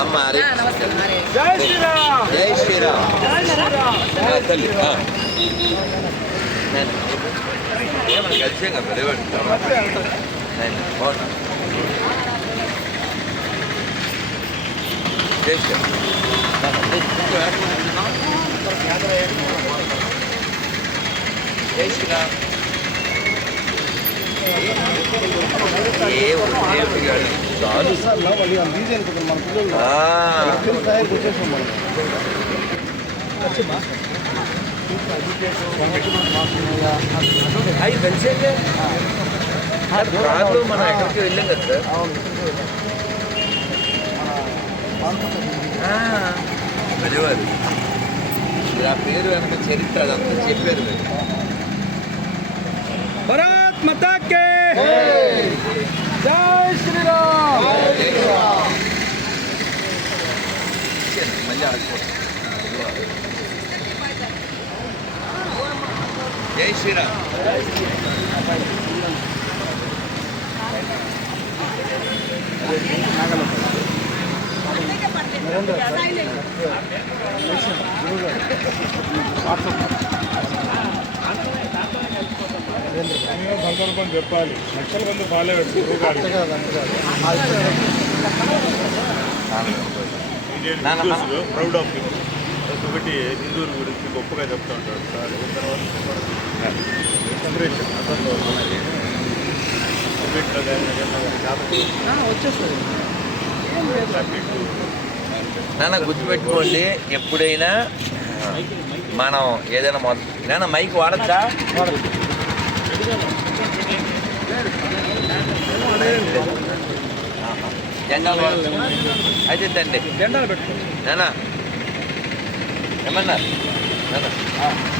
అమ్మ హరి నమస్తే హరే జై శ్రీరామ్ జై శ్రీరామ్ జై శ్రీరామ్ ఆ, తల్లి ఆ. నేను ఏమన్నా కలిసాం కదా రేవండి నేను బాగున్నా జై శ్రీరామ్ జై శ్రీరామ్ ఏ దేవుడి గారు చాలు ఆ. అవి తెలిసాక కార్లో మనం ఎక్కడికి వెళ్ళాం కదా సార్ అదేవారు ఆ పేరు వెనక చరిత్ర అదంతా చెప్పారు మీరు భరత్ మాతా కే జై శ్రీరామ్ ఇచ్చాను, మళ్ళీ ఆగిపోతుంది జై శ్రీరామ్ సందర్భం చెప్పాలి. లక్షల మంది. ప్రౌడ్ ఆఫ్ హిమ్ ఒకటి హిందువుల గురించి గొప్పగా చెప్తూ ఉంటాడు సార్. తర్వాత ఇన్స్పిరేషన్ అతను డిబేట్లో కానీ ఏదైనా కానీ జాతకం వచ్చేస్తుంది. హ్యాపీ టు నాన్న గుర్తుపెట్టుకోండి ఎప్పుడైనా మనం ఏదైనా మొదలు నాన్న మైక్ వాడచ్చా. జెండాలు? అయితే తండి జెండాలు పెట్టుకోండి నాన్న ఏమన్నారు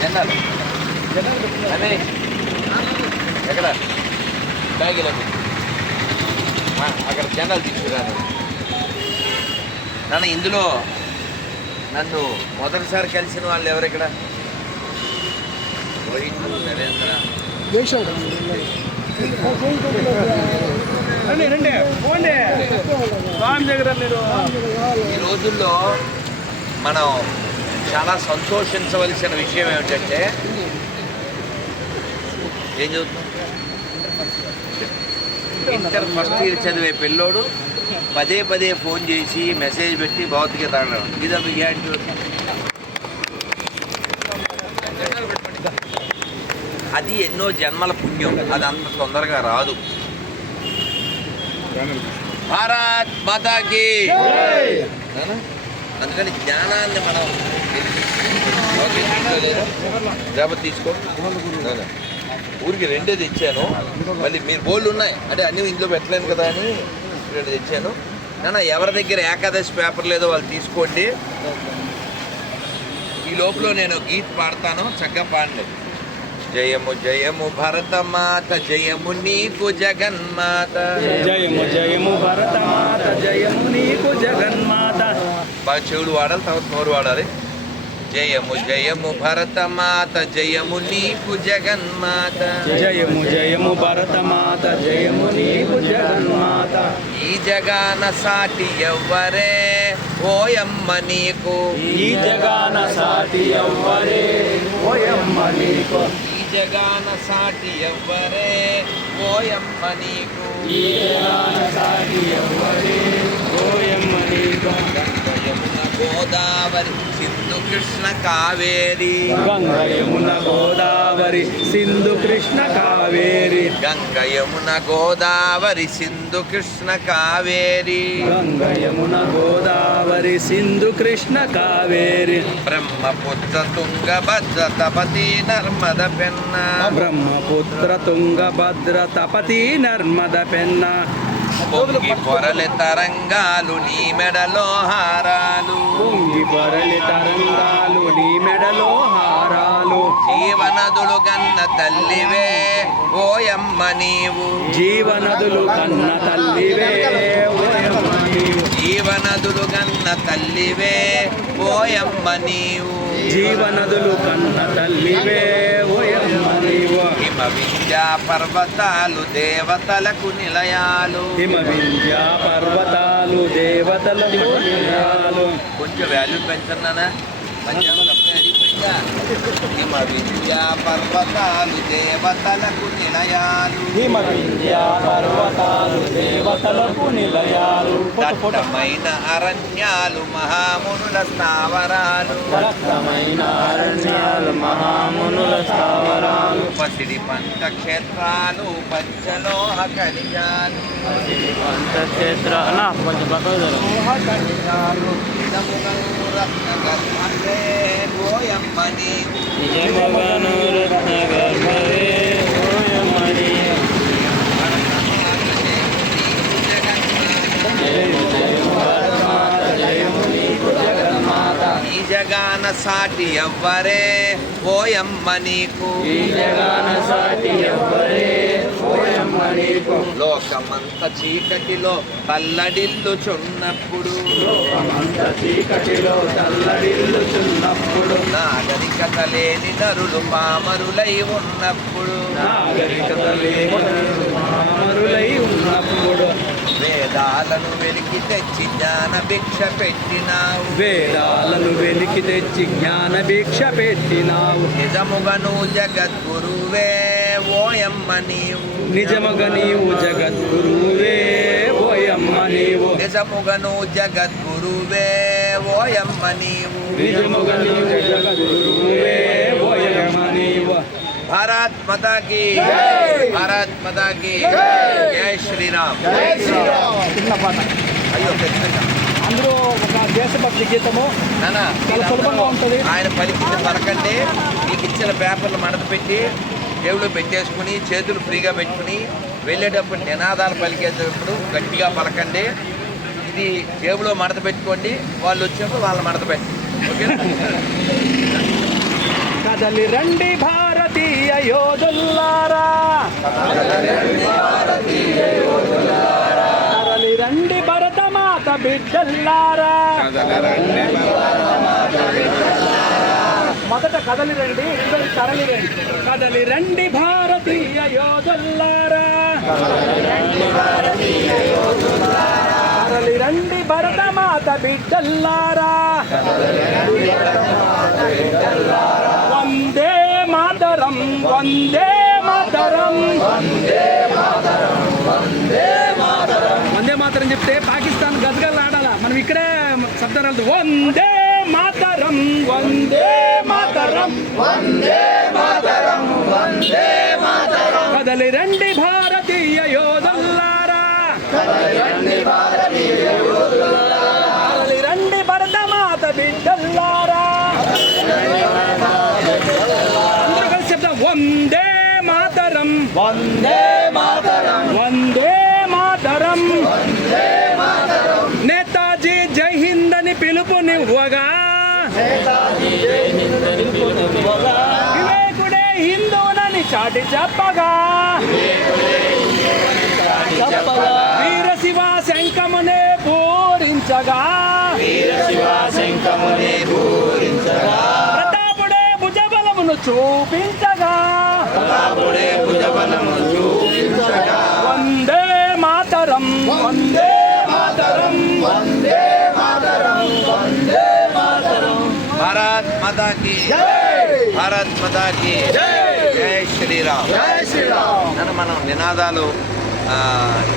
జెండాలు. రమేష్ ఎక్కడ? బ్యాగ్ ఇలా పెట్టు. ఆ, అక్కడ జెండాలు తీసుకురాను. నాన్న ఇందులో నన్ను మొదటిసారి కలిసిన వాళ్ళు ఎవరు ఇక్కడ? రోహిత్ నరేంద్ర. రండి రండి. పోండి. స్వామి దగ్గర మీరు ఈ రోజుల్లో మనం చాలా సంతోషించవలసిన విషయం ఏమిటంటే ఏం చదువుతున్నాం ఇంటర్ ఫస్ట్ ఇయర్ చదివే పిల్లోడు పదే పదే ఫోన్ చేసి మెసేజ్ పెట్టి భౌతికత అన్నాడు ఇది ఒక యాటిట్యూడ్ అది ఎన్నో జన్మల పుణ్యం. అది అంత తొందరగా రాదు. భారత్ మాతాకి. అందుకని జ్ఞానాన్ని మనం ఓకే, తీసుకో. ఊరికి రెండే తెచ్చాను. మళ్ళీ మీరు బోళ్ళు ఉన్నాయి. అంటే అన్నీ ఇంట్లో పెట్టలేను కదా అని రెండు తెచ్చాను. నాన్న ఎవరి దగ్గర ఏకాదశి పేపర్ లేదో వాళ్ళు తీసుకోండి. ఈ లోపల నేను గీత్ పాడతాను. చక్కగా పాడలేదు జయము జయము భరతమాత జయము నీకు జగన్మాత జయము జయము భరతమాత జయము నీకు జగన్మాత బాగా చెవులు వాడాలి తర్వాత నోరు వాడాలి జయము జయము భరతమాత జయము నీకు జగన్మాత జయము జయము భరతమాత జయము నీకు జగన్మాత ఈ జగాన సాటి ఎవ్వరే ఓయమ్మ నీకు ఈ జగాన సాటి ఎవ్వరే ఓయమ్మ నీకు ఈ జగాన సాటి ఎవ్వరే ఓయమ్మ నీకు. ఈ జగాన సాటి ఎవ్వరే ఓయమ్మ నీకు. గోదావరి సింధు కృష్ణ కావేరి. గంగ యమున గోదావరి సింధు కృష్ణ కావేరి. గంగ యమున గోదావరి సింధు కృష్ణ కావేరి. గంగ యమున గోదావరి సింధు కృష్ణ కావేరి. బ్రహ్మపుత్ర తుంగభద్ర తపతి నర్మద పెన్న. బ్రహ్మపుత్ర తుంగభద్ర తపతి నర్మద పెన్న. పొంగి పొరలి తరంగాలు నీ మెడలో హారాలు. పొంగి పొరలి తరంగాలు నీ మెడలో హారాలు. జీవనదులు గన్న తల్లివే ఓయమ్మ నీవు. జీవనదులు కన్న తల్లివే ఓయమ్మ నీవు. జీవనదులు గన్న తల్లివే ఓయమ్మ నీవు. జీవనదులు కన్న తల్లివే హిమ విద్యా పర్వతాలు దేవతలకు నిలయాలు. హిమ వింధ్య పర్వతాలు దేవతలకు నిలయాలు. కొంచెం వాల్యూ పెంచున్నానా? హిమ విద్యా పర్వతాలు దేవతలకు నిలయాలు. హిమ వింధ్య పర్వతాలు దేవతలకు నిలయాలు. దట్టమైన అరణ్యాలు మహామునుల స్థావరాలు. దట్టమైన అరణ్యాలు మహామునుల స్థావరాలు. పసిడి పంట క్షేత్రాలు పంచలోహ ఖనిజాలు క్షేత్ర కొంచెం ఖనిజాలు ఇదముగను రత్నగర్భే ఓయమ్మ నీవు నిజమగను రత్న గర్భవే ఓయమ్మ నీవు. జయము జయము భరతమాత జయము నీకు జగన్మాత. ఈ జగాన సాటి ఎవ్వరే. ఓయమ్మ నీకు. లోకమంత చీకటిలో కల్లడిల్లుచున్నప్పుడు అంత చీకటిలో నాగరికత లేని నరులు పామరులై ఉన్నప్పుడు. నాగరికత లేని మామరులై ఉన్నప్పుడు. వేదాలను వెలికి తెచ్చి జ్ఞాన భిక్ష పెట్టినావు. వేదాలను వెలికి తెచ్చి జ్ఞాన భిక్ష పెట్టినావు. నిజముగను జగద్గురువే ఓయమ్మ నీవు. నిజముగా నీవు జగద్గురువే ఓయమ్మ నీవు. నిజముగను జగద్గురువే ఓయమ్మ నీవు. నిజముగా నీవు జగద్గురువే ఓయమ్మ నీవు. భారత్ మాతా की భారత్ మాతా की జై శ్రీరామ్ చిన్న పాట. అయ్యో తెచ్చుకుంటా. అందులో ఒక దేశభక్తి గీతము. సులభంగా ఉంటుంది. ఆయన పలికిన పలకండి. మీకు ఇచ్చిన పేపర్లు మడత పెట్టి జేబులో పెట్టేసుకుని చేతులు ఫ్రీగా పెట్టుకుని వెళ్ళేటప్పుడు నినాదాలు పలికేటప్పుడు గట్టిగా పలకండి. ఇది జేబులో మడత పెట్టుకోండి. వాళ్ళు వచ్చినప్పుడు వాళ్ళ మడత పెట్టి ఓకేనా? కదలి రండి భారతీయ యోధుల్లారా కదలి రండి భరతమాత బిడ్డల్లారా. మొదట కదలి రండి తరలి రండి. కదలి రండి భారతీయ యోధుల్లారా కదలి రండి భరతమాత బిడ్డల్లారా. వందే మాతరం వందే మాతరం. వందే మాతరం చెప్తే పాకిస్తాన్ గజగలు ఆడాలా? మనం ఇక్కడే శబ్దాలు వందే మాతరం వందే మాతరం వందే మాతరం. వందే మాతరం కదలి రండి భారతీయ యోధల్లారా కదలి రండి భరతమాత బిడ్డల్లారా అందరూ కలిసి చెప్తాం వందే మాతరం వందే మాతరం వందే మాతరం నేతాజీ జై హింద్ అని పిలుపునివ్వగా. వివేకుడే హిందువునని చాటి చెప్పగా. వీర శివ శంఖమునే పూరించగా. ప్రతాపుడే భుజబలమును చూపించగా. వందే మాతరం వందే మాతరం వందే మాతరం భారత్ మాతా की భారత్ మాతా की జై శ్రీరామ్. జై శ్రీరామ్! నన్ను మనం నినాదాలు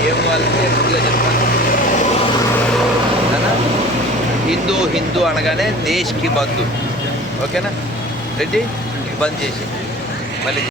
ఏం వాళ్ళు? హిందూ హిందూ అనగానే దేశ్కి బంధు. ఓకేనా? రెడ్డి బంద్ చేసి మళ్ళీ